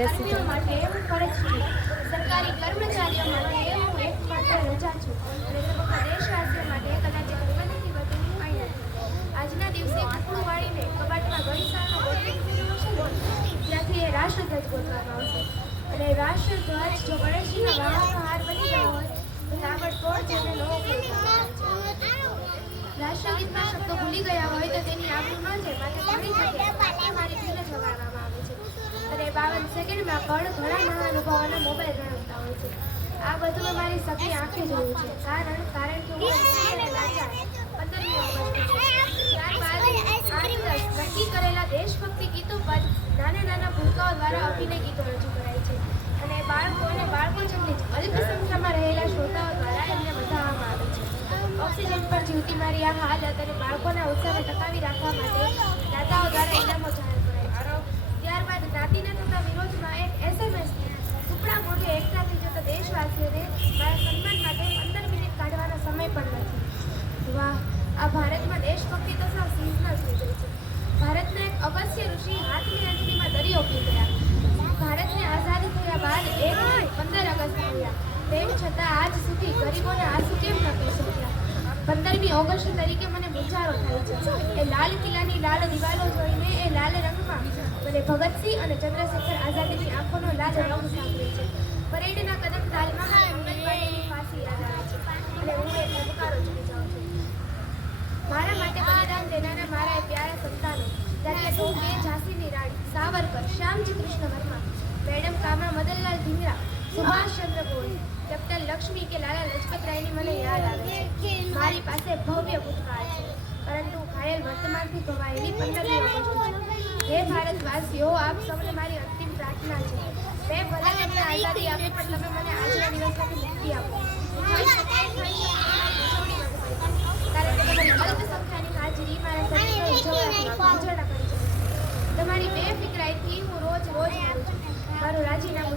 બેસી કર્મીઓ માટે હું ફરજ છું, સરકારી કર્મચારીઓ માટે હું એકમાત્ર રજા છું અને સમગ્ર દેશવાસીઓ માટે કદાચ એક વિનંતી વધુની આઈ નથી. આજના દિવસે કૂકડું વાળીને કબાટમાં ગળીસાનો ગોઠવી દીધો હશે ત્યાંથી એ રાષ્ટ્રધ્વજ ગોતવામાં આવશે અને રાષ્ટ્રધ્વજ જો ગણેશજીના વાહનનો હાર બની ગયો હોય તો તાબડતોડ તેને નવો ગોતવામાં આવે છે. રાષ્ટ્રગીતના શબ્દો ભૂલી ગયા હોય તો તેની આબરૂ ન જાય માટે ઘણી જગ્યાએ તમારી ભીલ જવાડવામાં આવે છે અને 52 સેકન્ડમાં પણ ઘણા મહાનુભાવોના મોબાઈલ ગણવતા હોય છે. આ બધું અમારી સગી આંખે જોયું છે કારણ કે હું અને લાચાર 15મી ઓગસ્ટ ત્યારબાદ નક્કી કરેલા દેશભક્તિ ગીતો પર નાના ભૂલકાઓ દ્વારા અભિનય ગીતો રજૂ કરાય છે અને બાળકો જેટલી જ અલ્પ સંખ્યામાં રહેલા શ્રોતાઓ દ્વારા એમને વધાવવામાં આવે છે. ઓક્સિજન પર જીવતી મારી આ હાલત અને બાળકોના ઉત્સાહને ટકાવી રાખવા માટે દાતાઓ દ્વારા ઇનામો જાહેર કરાય છે. ત્યારબાદ જ્ઞાતિના થતા વિરોધમાં એક SMS ટુકડા મોઢે એકઠા થઈ જતા દેશવાસીઓને મારા સન્માન માટે 15 મિનિટ કાઢવાનો સમય પણ નથી. વાહ, આ ભારતમાં દેશભક્તિ તો સાવ સિઝનલ થઈ ગઈ છે. ભારતના એક અગસ્ત્ય ઋષિ હાથની અંજલીમાં દરિયો પી ગયા. ભારતને આઝાદી થયા બાદ 15 ઓગસ્ટ થયા, તેમ છતાં આજ સુધી ગરીબોને આંસુ કેમ ન કહી શક્યા? 15મી ઓગસ્ટ તરીકે મને મુંજારો થાય છે. એ લાલ કિલ્લાની લાલ દિવાલો જોઈને એ લાલ રંગમાં મને ભગતસિંહ અને ચંદ્રશેખર આઝાદીની આંખોનો લાલ રંગ સાંભળે છે. પરેડના કદમ તાલમાં મંગળવારની ફાંસી યાદ આવે છે અને હું એક ધબકારો ચડી જાઉં છું. મારા માટે બલિદાન દેનારા મારા એ પ્યારા સંતાનો, દાદા ટોપે, ઝાંસીની રાણી, સાવરકર, શ્યામજી કૃષ્ણ વર્મા, મેડમ કામા મદનલાલ ધીંગરા, સુભાષચંદ્ર બોઝ, કેપ્ટન લક્ષ્મી કે લાલા લજપતરાયની મને યાદ આવે છે. મારી પાસે ભવ્ય ભૂતકાળ છે પરંતુ ઘાયલ વર્તમાનથી ઘવાયેલી 15મી ઓગસ્ટ છે. હે ભારતવાસીઓ, આપ સૌને મારી અંતિમ પ્રાર્થના છે. મેં ભલે તમને આઝાદી આપી પણ તમે મને આજના દિવસમાંથી મુક્તિ આપો. કારણ કે તમારી અલ્પ સંખ્યાની હાજરી મારા શરીરને ઉજવણા કરી છે. તમારી બેફિકરાઈથી હું રોજ મરું છું. મારું રાજીનામું